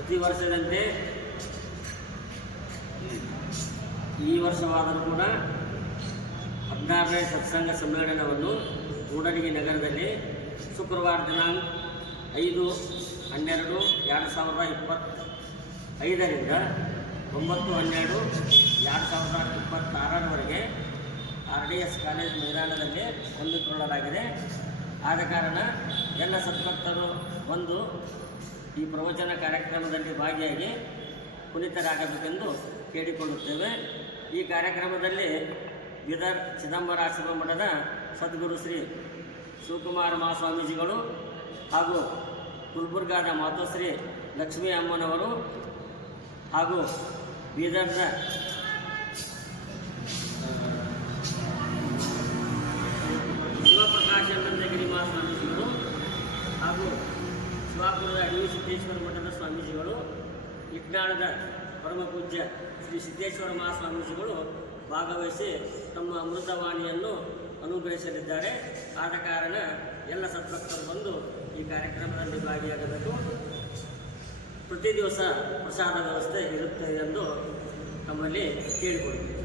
ಪ್ರತಿ ವರ್ಷದಂತೆ ಈ ವರ್ಷವಾದರೂ ಕೂಡ ಹದಿನಾರನೇ ಸತ್ಸಂಗ ಸಮ್ಮೇಳನವನ್ನು ಕೂಡಲಿಗೆ ನಗರದಲ್ಲಿ ಶುಕ್ರವಾರ ದಿನಾಂಕ ಐದು, ಹನ್ನೆರಡು, ಎರಡು ಸಾವಿರದ ಇಪ್ಪತ್ತ ಐದರಿಂದ ಒಂಬತ್ತು, ಹನ್ನೆರಡು, ಎರಡು ಸಾವಿರದ ಇಪ್ಪತ್ತಾರರವರೆಗೆ ಆರ್ ಡಿ ಎಸ್ ಕಾಲೇಜ್ ಮೈದಾನದಲ್ಲಿ ಹೊಂದಿಕೊಳ್ಳಲಾಗಿದೆ. ಆದ ಕಾರಣ ಎಲ್ಲ ಸದ್ಭಕ್ತರು ಬಂದು ಈ ಪ್ರವಚನ ಕಾರ್ಯಕ್ರಮದಲ್ಲಿ ಭಾಗಿಯಾಗಿ ಪುನೀತರಾಗಬೇಕೆಂದು ಕೇಳಿಕೊಳ್ಳುತ್ತೇವೆ. ಈ ಕಾರ್ಯಕ್ರಮದಲ್ಲಿ ಬೀದರ್ ಚಿದಂಬರ ಆಶ್ರಮ ಮಠದ ಸದ್ಗುರು ಶ್ರೀ ಶಿವಕುಮಾರ ಮಹಾಸ್ವಾಮೀಜಿಗಳು ಹಾಗೂ ಗುಲ್ಬುರ್ಗಾದ ಮಾತೋಶ್ರೀ ಲಕ್ಷ್ಮೀ ಅಮ್ಮನವರು ಹಾಗೂ ಬೀದರ್ನ ಶಿವಾಪುರದ ಅಡವಿ ಸಿದ್ದೇಶ್ವರ ಮಠದ ಸ್ವಾಮೀಜಿಗಳು ಇಟ್ನಾಳದ ಪರಮ ಪೂಜ್ಯ ಶ್ರೀ ಸಿದ್ದೇಶ್ವರ ಮಹಾಸ್ವಾಮೀಜಿಗಳು ಭಾಗವಹಿಸಿ ತಮ್ಮ ಅಮೃತವಾಣಿಯನ್ನು ಅನುಗ್ರಹಿಸಲಿದ್ದಾರೆ. ಆದ ಕಾರಣ ಎಲ್ಲ ಸದ್ಭಕ್ತರು ಬಂದು ಈ ಕಾರ್ಯಕ್ರಮದಲ್ಲಿ ಭಾಗಿಯಾಗಬೇಕು. ಪ್ರತಿ ದಿವಸ ಪ್ರಸಾದ ವ್ಯವಸ್ಥೆ ಇರುತ್ತೆ ಎಂದು ತಮ್ಮಲ್ಲಿ ಕೇಳಿಕೊಳ್ತೀವಿ